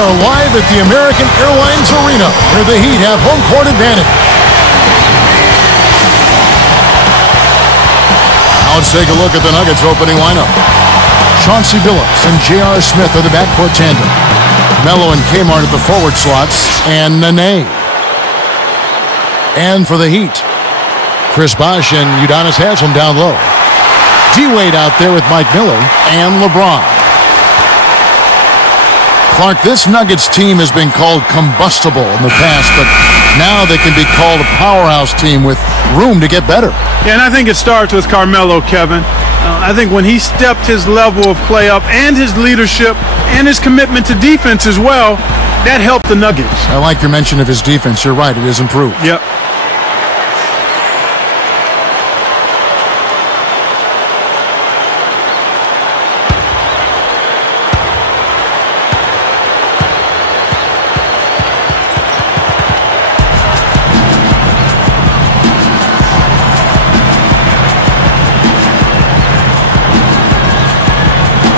are live at the American Airlines Arena, where the Heat have home court advantage. Now let's take a look at the Nuggets opening lineup. Chauncey Billups and J.R. Smith are the backcourt tandem. Melo and Kmart at the forward slots, and Nene. And for the Heat, Chris Bosh and Udonis Haslem down low. D-Wade out there with Mike Miller and LeBron. Clark, this Nuggets team has been called combustible in the past, but now they can be called a powerhouse team with room to get better. Yeah, and I think it starts with Carmelo, Kevin. I think when he stepped his level of play up and his leadership and his commitment to defense as well, that helped the Nuggets. I like your mention of his defense. You're right, it has improved. Yep.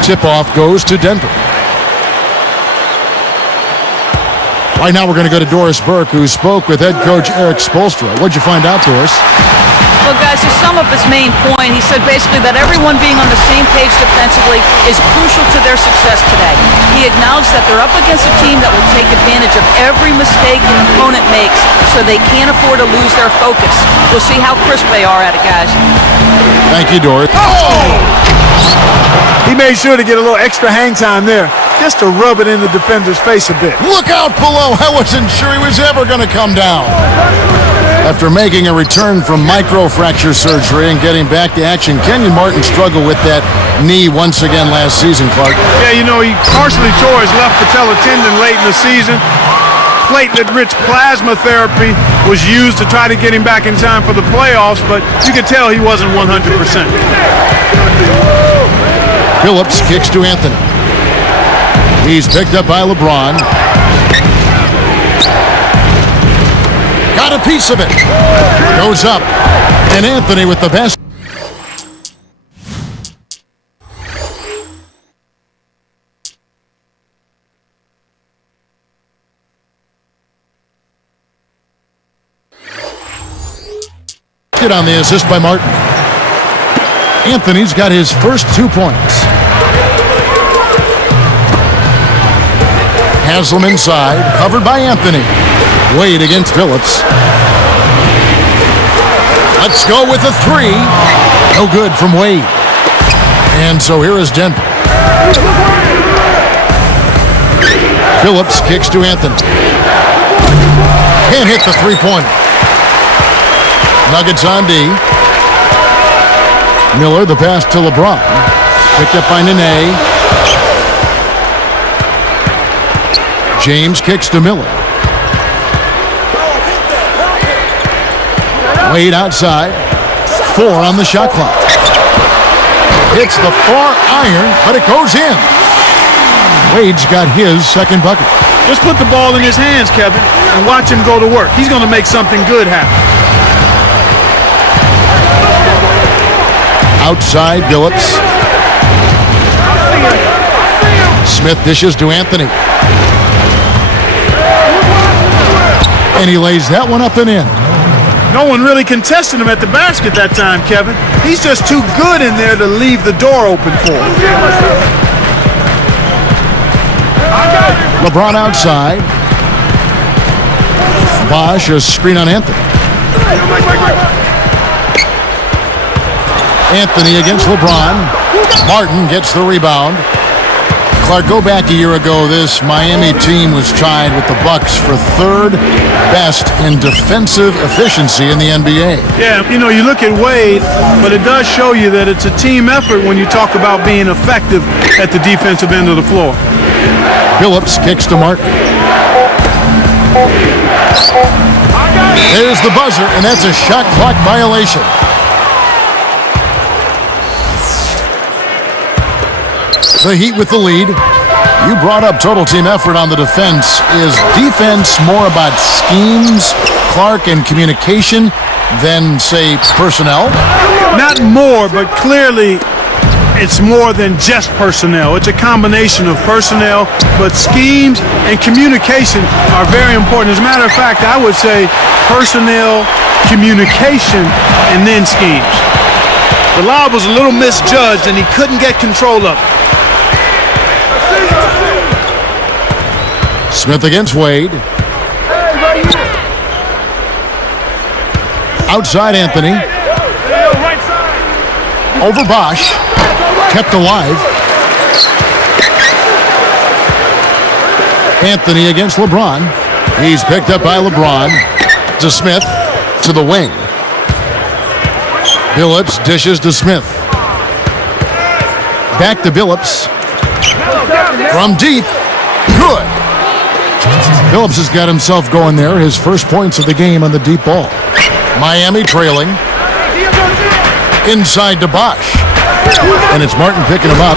Tip-off goes to Denver. Right now we're going to go to Doris Burke, who spoke with head coach Eric Spoelstra. What'd you find out, Doris? Well, guys, to sum up his main point, he said basically that everyone being on the same page defensively is crucial to their success today. He acknowledged that they're up against a team that will take advantage of every mistake the opponent makes, so they can't afford to lose their focus. We'll see how crisp they are at it, guys. Thank you, Doris. He made sure to get a little extra hang time there, just to rub it in the defender's face a bit. Look out below. I wasn't sure he was ever going to come down. After making a return from microfracture surgery and getting back to action, Kenyon Martin struggled with that knee once again last season, Clark. Yeah, you know, he partially tore his left patella tendon late in the season. Platelet-rich plasma therapy was used to try to get him back in time for the playoffs, but you could tell he wasn't 100%. Billups kicks to Anthony. He's picked up by LeBron. Got a piece of it. Goes up. And Anthony with the best. On the assist by Martin. Anthony's got his first 2 points. Haslem inside, covered by Anthony. Wade against Billups. Let's go with a three. No good from Wade. And so here is Denver. Billups kicks to Anthony. Can't hit the three-pointer. Nuggets on D. Miller, the pass to LeBron. Picked up by Nene. James kicks to Miller. Wade outside. 4 on the shot clock. Hits the far iron, but it goes in. Wade's got his second bucket. Just put the ball in his hands, Kevin, and watch him go to work. He's going to make something good happen. Outside, Billups. Smith dishes to Anthony. And he lays that one up and in. No one really contested him at the basket that time, Kevin. He's just too good in there to leave the door open for him. LeBron outside. Bosh, a screen on Anthony. Anthony against LeBron. Martin gets the rebound. Clark, go back a year ago. This Miami team was tied with the Bucks for third best in defensive efficiency in the NBA. Yeah, you know, you look at Wade, but it does show you that it's a team effort when you talk about being effective at the defensive end of the floor. Billups kicks to Martin. There's the buzzer, and that's a shot clock violation. The Heat with the lead. You brought up total team effort on the defense. Is defense more about schemes, Clark, and communication than, say, personnel? Not more, but clearly it's more than just personnel. It's a combination of personnel, but schemes and communication are very important. As a matter of fact, I would say personnel, communication, and then schemes. The lob was a little misjudged, and he couldn't get control of it. Smith against Wade. Outside Anthony. Over Bosch. Kept alive. Anthony against LeBron. He's picked up by LeBron. To Smith. To the wing. Billups dishes to Smith. Back to Billups. From deep. Good. Billups has got himself going there. His first points of the game on the deep ball. Miami trailing. Inside to Bosch. And it's Martin picking him up.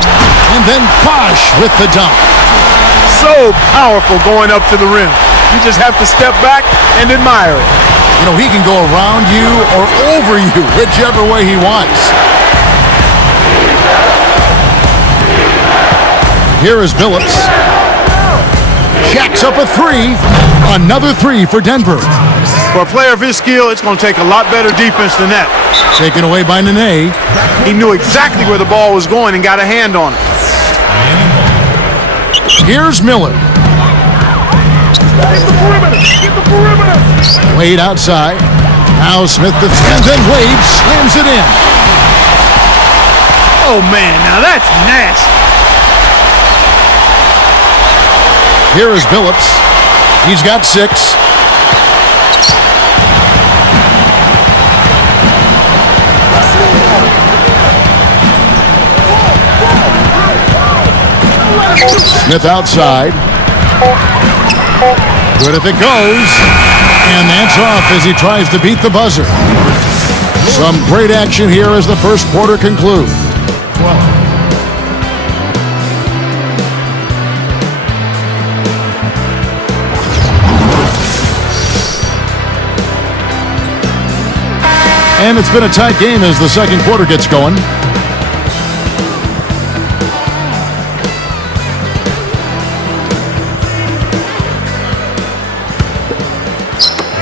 And then Bosch with the dunk. So powerful going up to the rim. You just have to step back and admire it. You know, he can go around you or over you, whichever way he wants. Here is Billups. Jacks up a three. Another three for Denver. For a player of his skill, it's going to take a lot better defense than that. Taken away by Nene. He knew exactly where the ball was going and got a hand on it. Here's Miller. Wade outside. Now Smith defends and Wade slams it in. Oh, man, now that's nasty. Here is Billups. He's got 6. Smith outside. Good if it goes. And that's off as he tries to beat the buzzer. Some great action here as the first quarter concludes. And it's been a tight game as the second quarter gets going.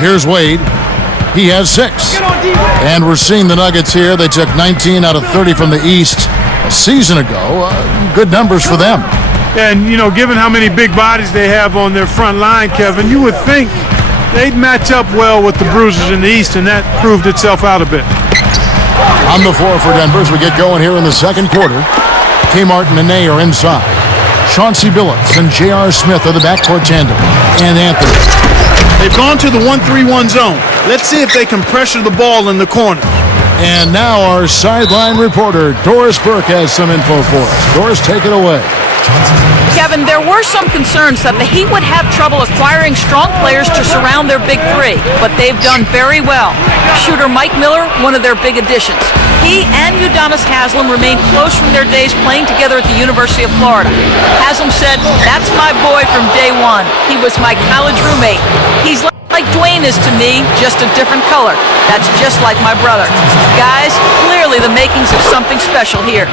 Here's Wade. He has 6. And we're seeing the Nuggets here. They took 19 out of 30 from the East a season ago. Good numbers for them. And, you know, given how many big bodies they have on their front line, Kevin, you would think they'd match up well with the Bruisers in the East, and that proved itself out a bit. On the floor for Denver as we get going here in the second quarter. Kmart and Nene are inside. Chauncey Billups and J.R. Smith are the backcourt tandem. And Anthony. They've gone to the 1-3-1 zone. Let's see if they can pressure the ball in the corner. And now our sideline reporter, Doris Burke, has some info for us. Doris, take it away. Kevin, there were some concerns that the Heat would have trouble acquiring strong players to surround their big three, but they've done very well. Shooter Mike Miller, one of their big additions. He and Udonis Haslem remain close from their days playing together at the University of Florida. Haslem said, "That's my boy from day one. He was my college roommate. He's like Dwayne is to me, just a different color. That's just like my brother." Guys, clearly the makings of something special here.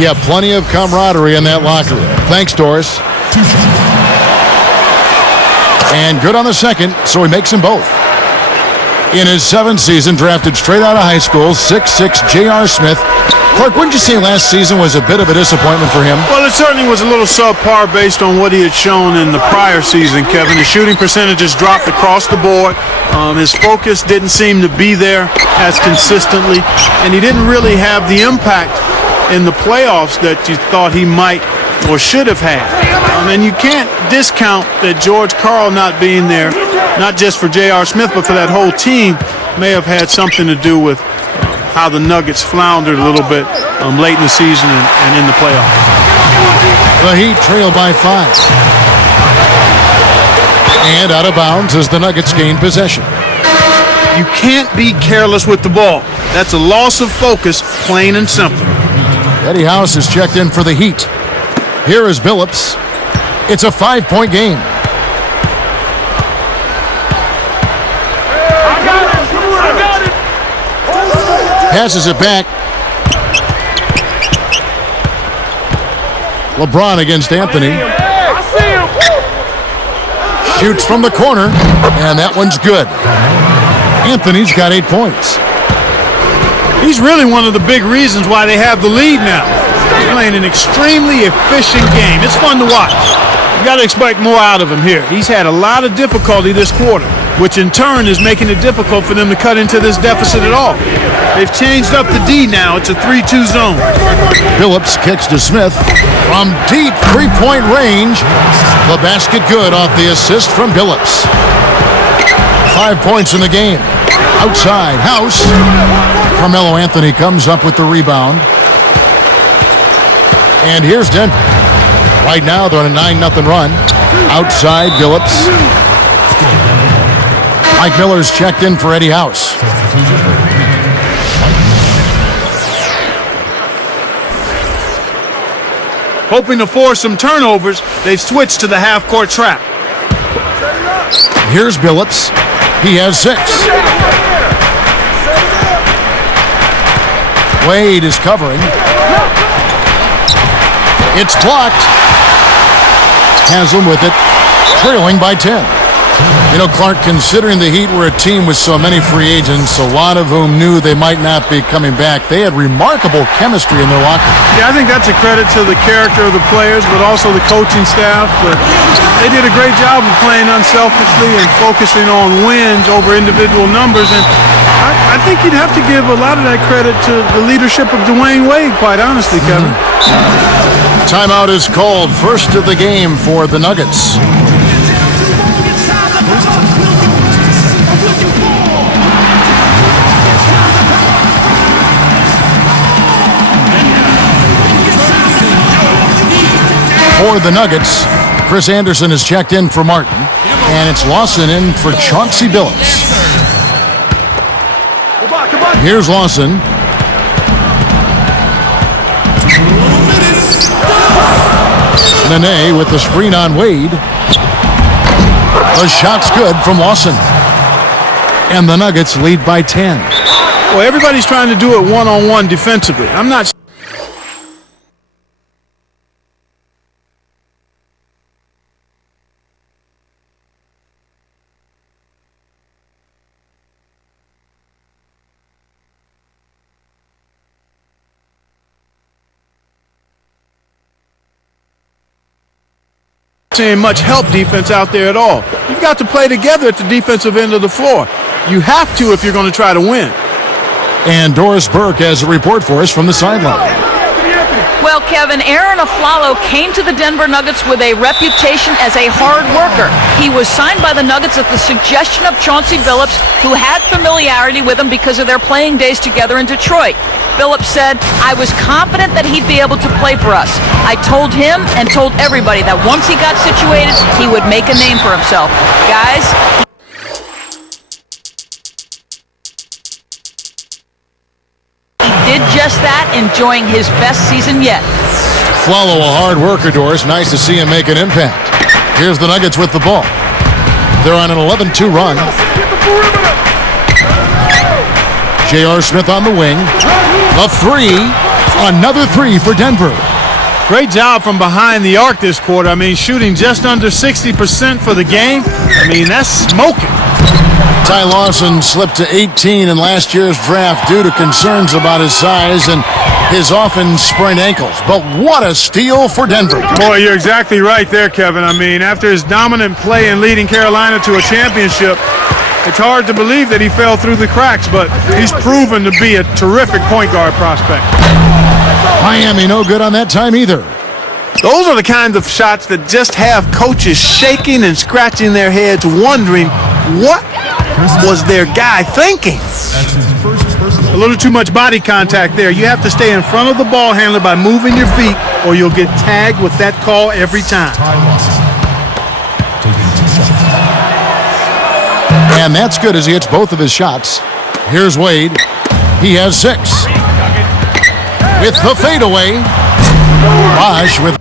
Yeah, plenty of camaraderie in that locker room. Thanks, Doris. And good on the second, so he makes them both. In his 7th season, drafted straight out of high school, 6'6" J.R. Smith. Clark, wouldn't you say last season was a bit of a disappointment for him? Well, it certainly was a little subpar based on what he had shown in the prior season, Kevin. His shooting percentages dropped across the board. His focus didn't seem to be there as consistently, and he didn't really have the impact in the playoffs that you thought he might or should have had. And you can't discount that George Karl not being there, not just for J.R. Smith, but for that whole team, may have had something to do with how the Nuggets floundered a little bit late in the season and in the playoffs. The Heat trail by 5. And out of bounds as the Nuggets gain possession. You can't be careless with the ball. That's a loss of focus, plain and simple. Eddie House is checked in for the Heat. Here is Billups. It's a 5-point game. Passes it back. LeBron against Anthony. Shoots from the corner, and that one's good. Anthony's got 8 points. He's really one of the big reasons why they have the lead now. He's playing an extremely efficient game. It's fun to watch. You got to expect more out of him here. He's had a lot of difficulty this quarter, which in turn is making it difficult for them to cut into this deficit at all. They've changed up the D now. It's a 3-2 zone. Phillips kicks to Smith from deep three-point range. The basket good off the assist from Phillips. 5 points in the game. Outside, House. Carmelo Anthony comes up with the rebound. And here's Denver. Right now, they're on a 9-0 run. Outside, Phillips. Mike Miller's checked in for Eddie House. Hoping to force some turnovers, they've switched to the half-court trap. Here's Phillips. He has 6. Wade is covering. It's blocked. Haslam with it, trailing by 10. You know, Clark, considering the Heat were a team with so many free agents, a lot of whom knew they might not be coming back, they had remarkable chemistry in their locker room. Yeah, I think that's a credit to the character of the players, but also the coaching staff. But they did a great job of playing unselfishly and focusing on wins over individual numbers. And I think you'd have to give a lot of that credit to the leadership of Dwayne Wade, quite honestly, Kevin. Timeout is called. First of the game for the Nuggets. For the Nuggets, Chris Anderson has checked in for Martin, and it's Lawson in for Chauncey Billups. Here's Lawson. Nene with the screen on Wade. The shot's good from Lawson. And the Nuggets lead by 10. Well, everybody's trying to do it one-on-one defensively. I'm not seeing much help defense out there at all. You've got to play together at the defensive end of the floor. You have to if you're going to try to win. And Doris Burke has a report for us from the sideline. Well, Kevin, Aaron Aflalo came to the Denver Nuggets with a reputation as a hard worker. He was signed by the Nuggets at the suggestion of Chauncey Billups, who had familiarity with him because of their playing days together in Detroit. Billups said, "I was confident that he'd be able to play for us. I told him and told everybody that once he got situated, he would make a name for himself." Guys, did just that, enjoying his best season yet. Flalo, a hard worker, Doris. Nice to see him make an impact. Here's the Nuggets with the ball. They're on an 11-2 run. J.R. Smith on the wing. A three. Another three for Denver. Great job from behind the arc this quarter. I mean, shooting just under 60% for the game. I mean, that's smoking. Ty Lawson slipped to 18 in last year's draft due to concerns about his size and his often sprained ankles. But what a steal for Denver. Boy, you're exactly right there, Kevin. I mean, after his dominant play in leading Carolina to a championship, it's hard to believe that he fell through the cracks, but he's proven to be a terrific point guard prospect. Miami no good on that time either. Those are the kinds of shots that just have coaches shaking and scratching their heads, wondering what was their guy thinking. A little too much body contact there. You have to stay in front of the ball handler by moving your feet, or you'll get tagged with that call every time. And that's good as he hits both of his shots. Here's Wade. He has 6. With the fadeaway. Bosh with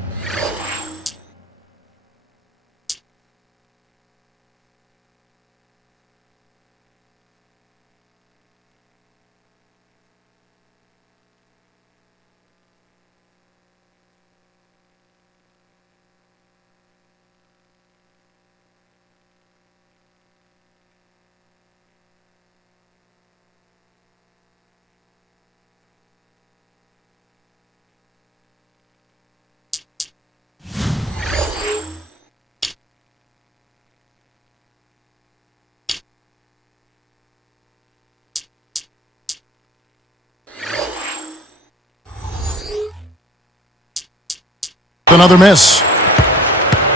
Another miss.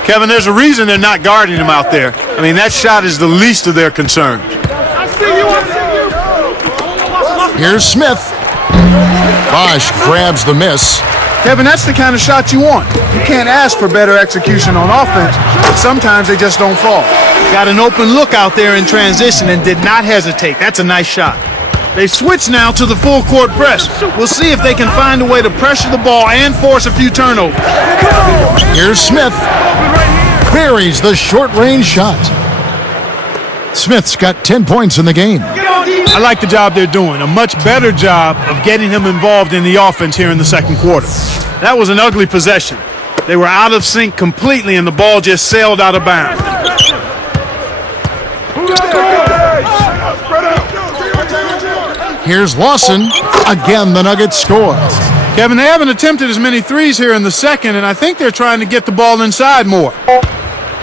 Kevin, there's a reason they're not guarding him out there. I mean, that shot is the least of their concerns. Here's Smith. Bosch grabs the miss. Kevin, that's the kind of shot you want. You can't ask for better execution on offense, but sometimes they just don't fall. Got an open look out there in transition and did not hesitate. That's a nice shot. They switch now to the full court press. We'll see if they can find a way to pressure the ball and force a few turnovers. Here's Smith. Buries the short-range shot. Smith's got 10 points in the game. I like the job they're doing. A much better job of getting him involved in the offense here in the second quarter. That was an ugly possession. They were out of sync completely and the ball just sailed out of bounds. Here's Lawson. Again, the Nuggets score. Kevin, they haven't attempted as many threes here in the second, and I think they're trying to get the ball inside more.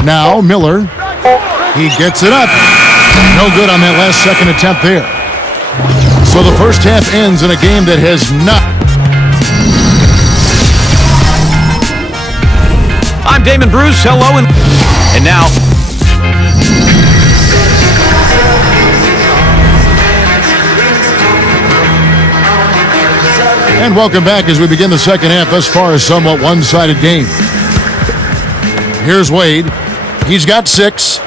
Now Miller. He gets it up. No good on that last second attempt there. So the first half ends in a game that has not. I'm Damon Bruce. Hello, and now. And welcome back as we begin the second half. Thus far, a somewhat one-sided game. Here's Wade. He's got 6.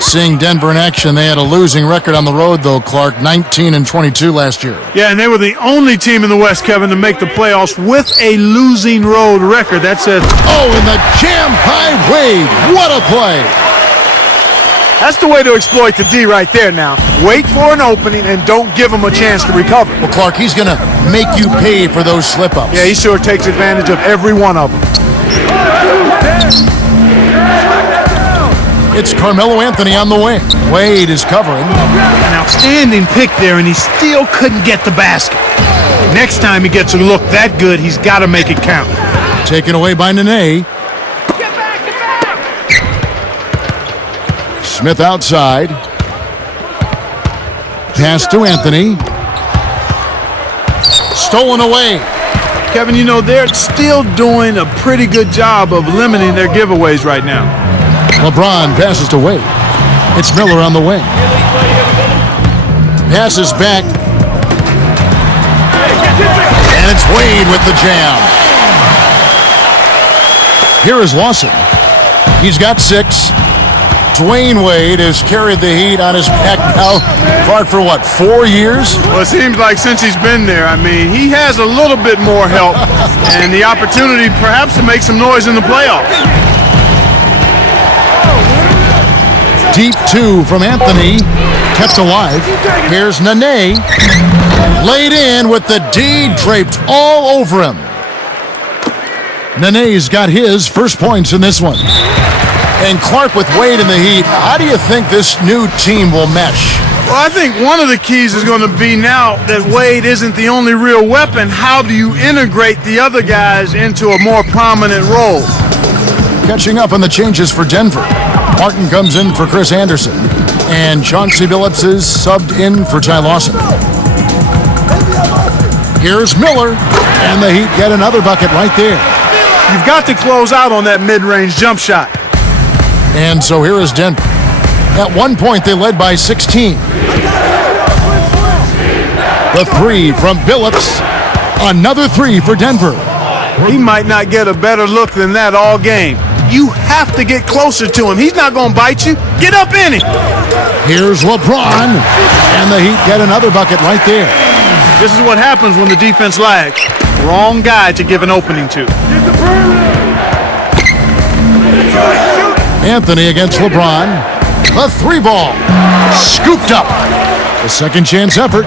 Seeing Denver in action, they had a losing record on the road, though, Clark, 19-22 last year. Yeah, and they were the only team in the West, Kevin, to make the playoffs with a losing road record. That says, oh, and the jam by Wade. What a play. That's the way to exploit the D right there now. Wait for an opening and don't give him a chance to recover. Well, Clark, he's going to make you pay for those slip-ups. Yeah, he sure takes advantage of every one of them. It's Carmelo Anthony on the wing. Wade is covering. An outstanding pick there, and he still couldn't get the basket. Next time he gets a look that good, he's got to make it count. Taken away by Nene. Smith outside. Pass to Anthony. Stolen away. Kevin, you know, they're still doing a pretty good job of limiting their giveaways right now. LeBron passes to Wade. It's Miller on the wing. Passes back. And it's Wade with the jam. Here is Lawson. He's got 6. Dwayne Wade has carried the heat on his back now, Clark, for what, 4 years? Well, it seems like since he's been there, I mean, he has a little bit more help and the opportunity perhaps to make some noise in the playoffs. Deep 2 from Anthony, kept alive. Here's Nene, laid in with the D draped all over him. Nene's got his first points in this one. And Clark with Wade in the heat, how do you think this new team will mesh? Well, I think one of the keys is going to be now that Wade isn't the only real weapon, how do you integrate the other guys into a more prominent role? Catching up on the changes for Denver. Martin comes in for Chris Anderson. And Chauncey Billups is subbed in for Ty Lawson. Here's Miller. And the Heat get another bucket right there. You've got to close out on that mid-range jump shot. And so here is Denver. At one point, they led by 16. The 3 from Billups. Another 3 for Denver. He might not get a better look than that all game. You have to get closer to him. He's not going to bite you. Get up in it. Here's LeBron. And the Heat get another bucket right there. This is what happens when the defense lags. Wrong guy to give an opening to. Anthony against LeBron. The 3 ball. Scooped up. The second chance effort.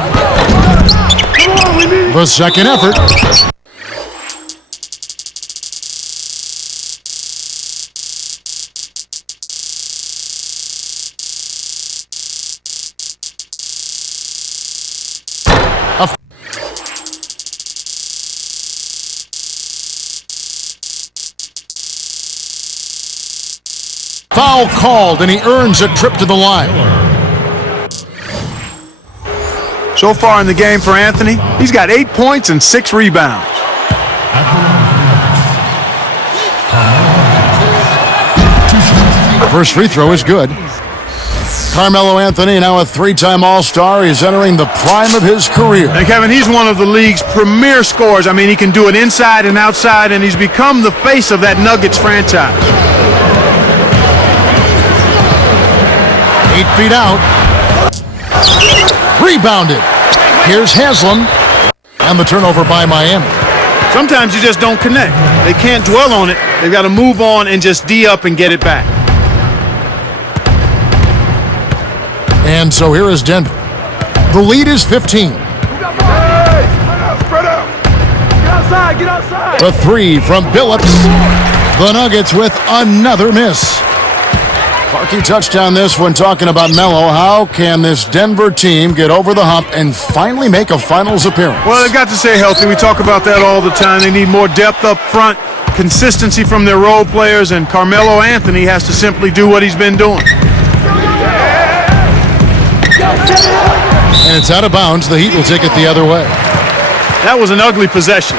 The second effort. Foul called, and he earns a trip to the line. So far in the game for Anthony, he's got 8 points and 6 rebounds. First free throw is good. Carmelo Anthony, now a three-time All-Star, is entering the prime of his career. And Kevin, he's one of the league's premier scorers. I mean, he can do it inside and outside, and he's become the face of that Nuggets franchise. 8 feet out. Rebounded. Here's Haslam. And the turnover by Miami. Sometimes you just don't connect. They can't dwell on it. They've got to move on and just D up and get it back. And so here is Denver. The lead is 15. The three from Billups. The Nuggets with another miss. Clarkie touched on this when talking about Melo. How can this Denver team get over the hump and finally make a finals appearance? Well, they've got to stay healthy. We talk about that all the time. They need more depth up front, consistency from their role players, and Carmelo Anthony has to simply do what he's been doing. And it's out of bounds. The Heat will take it the other way. That was an ugly possession.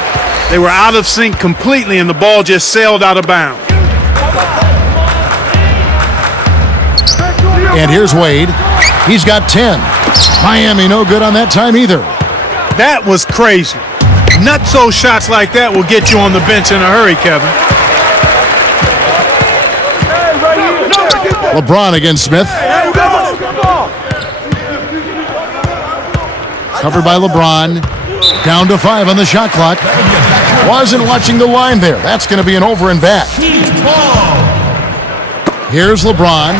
They were out of sync completely, and the ball just sailed out of bounds. And here's Wade. He's got 10. Miami no good on that time either. That was crazy. Nutso shots like that will get you on the bench in a hurry, Kevin. LeBron against Smith. Covered by LeBron. Down to 5 on the shot clock. Wasn't watching the line there. That's going to be an over and back. Here's LeBron.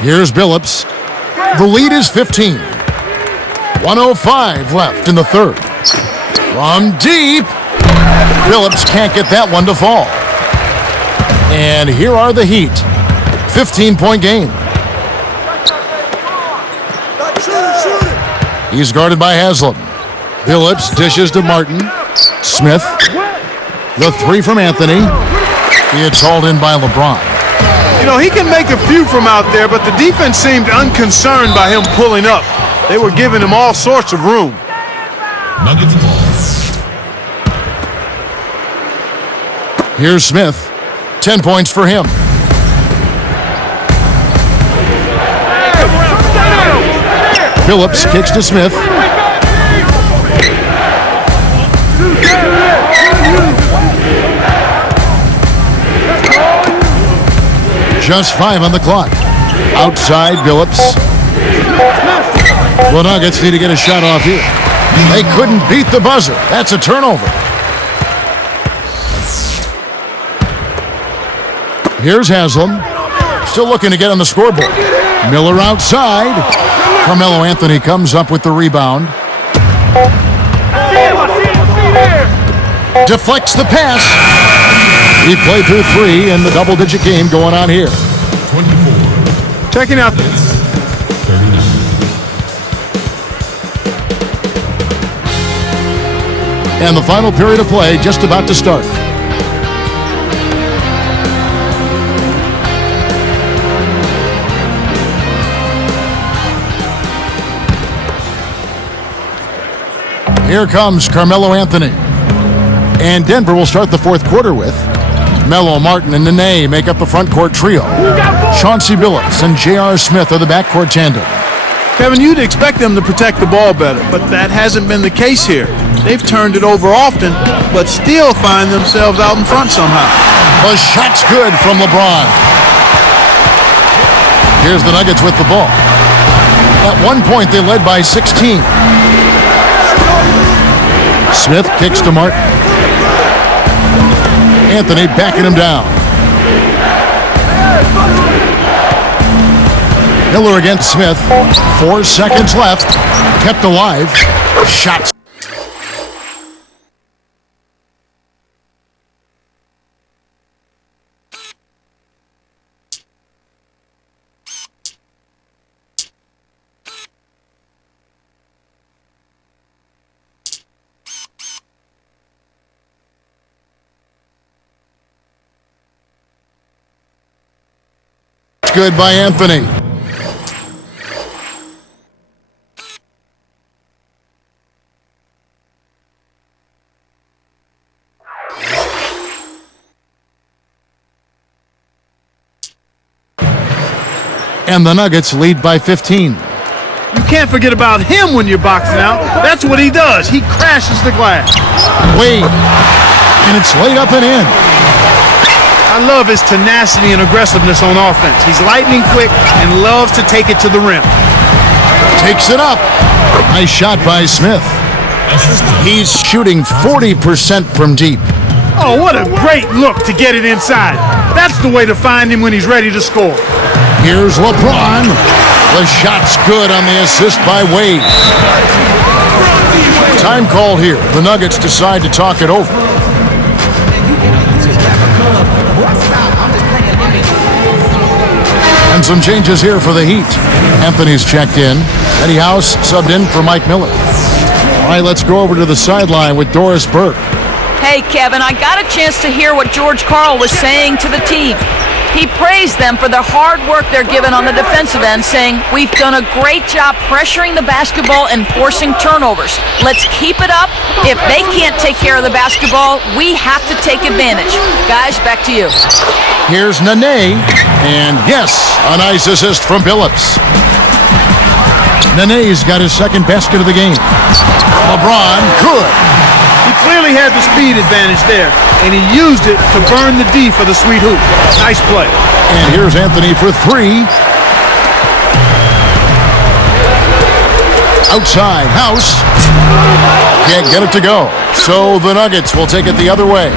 Here's Billups. The lead is 15. 1:05 left in the third. From deep. Billups can't get that one to fall. And here are the Heat. 15-point game. He's guarded by Haslam. Billups dishes to Martin. Smith. The three from Anthony. It's hauled in by LeBron. You know, he can make a few from out there, but the defense seemed unconcerned by him pulling up. They were giving him all sorts of room. Here's Smith. 10 points for him. Billups kicks to Smith. Just 5 on the clock. Outside, Billups. The Nuggets need to get a shot off here. They couldn't beat the buzzer. That's a turnover. Here's Haslam. Still looking to get on the scoreboard. Miller outside. Carmelo Anthony comes up with the rebound. Deflects the pass. He played through 3 in the double-digit game going on here. 24. Checking out. 39. And the final period of play just about to start. Here comes Carmelo Anthony. And Denver will start the fourth quarter with Melo, Martin, and Nene make up the front court trio. Chauncey Billups and J.R. Smith are the backcourt tandem. Kevin, you'd expect them to protect the ball better, but that hasn't been the case here. They've turned it over often, but still find themselves out in front somehow. The shot's good from LeBron. Here's the Nuggets with the ball. At one point, they led by 16. Smith kicks to Martin. Anthony backing him down. Miller against Smith. 4 seconds left. Kept alive. Shots. Good by Anthony. And the Nuggets lead by 15. You can't forget about him when you're boxing out. That's what he does. He crashes the glass. Wade. And it's laid up and in. I love his tenacity and aggressiveness on offense. He's lightning quick and loves to take it to the rim. Takes it up. Nice shot by Smith. He's shooting 40% from deep. Oh, what a great look to get it inside. That's the way to find him when he's ready to score. Here's LeBron. The shot's good on the assist by Wade. Time called here. The Nuggets decide to talk it over. And some changes here for the Heat. Anthony's checked in. Eddie House subbed in for Mike Miller. All right, let's go over to the sideline with Doris Burke. Hey, Kevin, I got a chance to hear what George Karl was saying to the team. He praised them for the hard work they're given on the defensive end, saying, "We've done a great job pressuring the basketball and forcing turnovers. Let's keep it up. If they can't take care of the basketball, we have to take advantage." Guys, back to you. Here's Nene, and yes, a nice assist from Billups. Nene's got his second basket of the game. LeBron, good. He clearly had the speed advantage there, and he used it to burn the D for the sweet hoop. Nice play. And here's Anthony for three. Outside, House. Can't get it to go. So the Nuggets will take it the other way.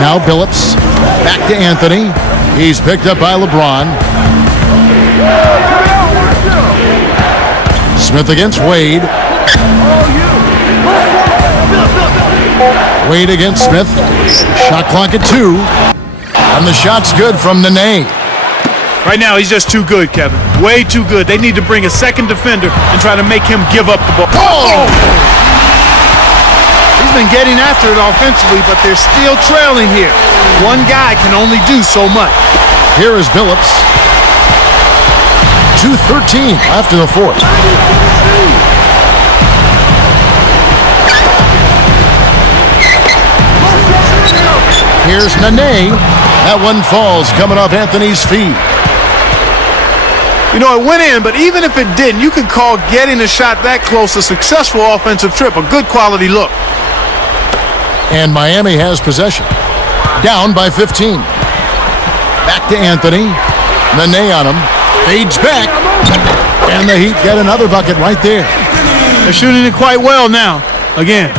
Now Billups. Back to Anthony. He's picked up by LeBron. Smith against Wade. Wade against Smith. Shot clock at 2. And the shot's good from Nene. Right now, he's just too good, Kevin. Way too good. They need to bring a second defender and try to make him give up the ball. Oh! He's been getting after it offensively, but they're still trailing here. One guy can only do so much. Here is Billups. 2:13 after the fourth. Here's Nene. That one falls coming off Anthony's feet. You know, it went in, but even if it didn't, you could call getting a shot that close a successful offensive trip, a good quality look. And Miami has possession. Down by 15. Back to Anthony. Nene on him. Fades back. And the Heat get another bucket right there. They're shooting it quite well now. Again,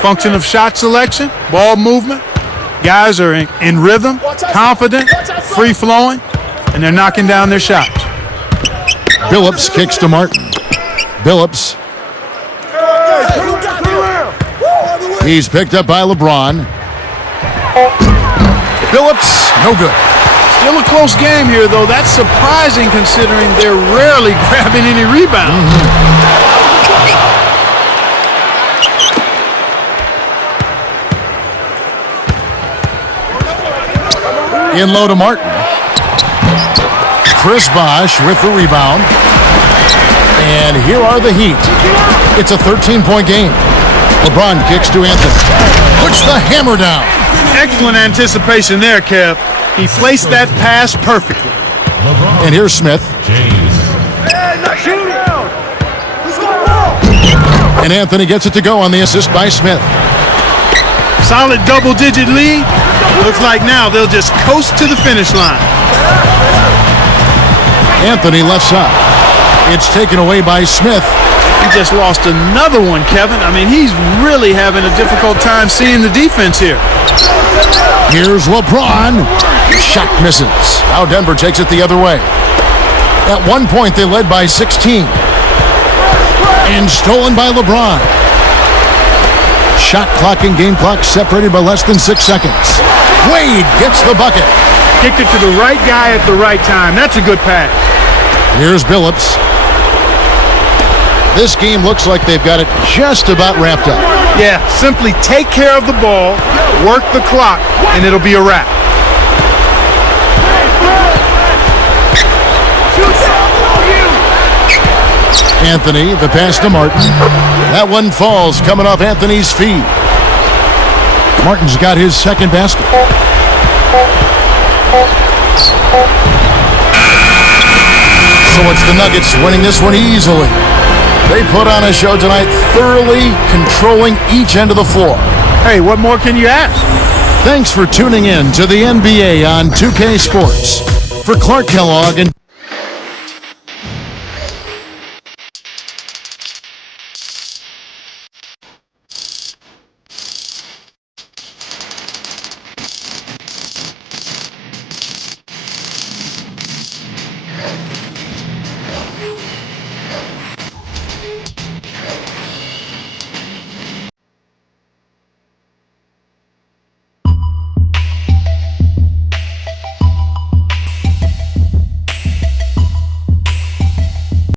function of shot selection, ball movement. Guys are in rhythm, confident, free-flowing, and they're knocking down their shots. Billups kicks to Martin. Billups. He's picked up by LeBron. Billups, no good. Still a close game here, though. That's surprising considering they're rarely grabbing any rebounds. In low to Martin. Chris Bosh with the rebound. And here are the Heat. It's a 13-point game. LeBron kicks to Anthony. Puts the hammer down. Excellent anticipation there, Kev. He placed that pass perfectly. And here's Smith. And Anthony gets it to go on the assist by Smith. Solid double-digit lead. Looks like now they'll just coast to the finish line. Anthony left side. It's taken away by Smith. He just lost another one, Kevin. I mean, he's really having a difficult time seeing the defense here. Here's LeBron. Shot misses. Now Denver takes it the other way. At one point, they led by 16. And stolen by LeBron. Shot clock and game clock separated by less than 6 seconds. Wade gets the bucket. Kicked it to the right guy at the right time. That's a good pass. Here's Billups. This game looks like they've got it just about wrapped up. Yeah, simply take care of the ball, work the clock, and it'll be a wrap. Anthony, the pass to Martin. That one falls coming off Anthony's feet. Martin's got his second basket. So it's the Nuggets winning this one easily. They put on a show tonight, thoroughly controlling each end of the floor. Hey, what more can you ask? Thanks for tuning in to the NBA on 2K Sports. For Clark Kellogg and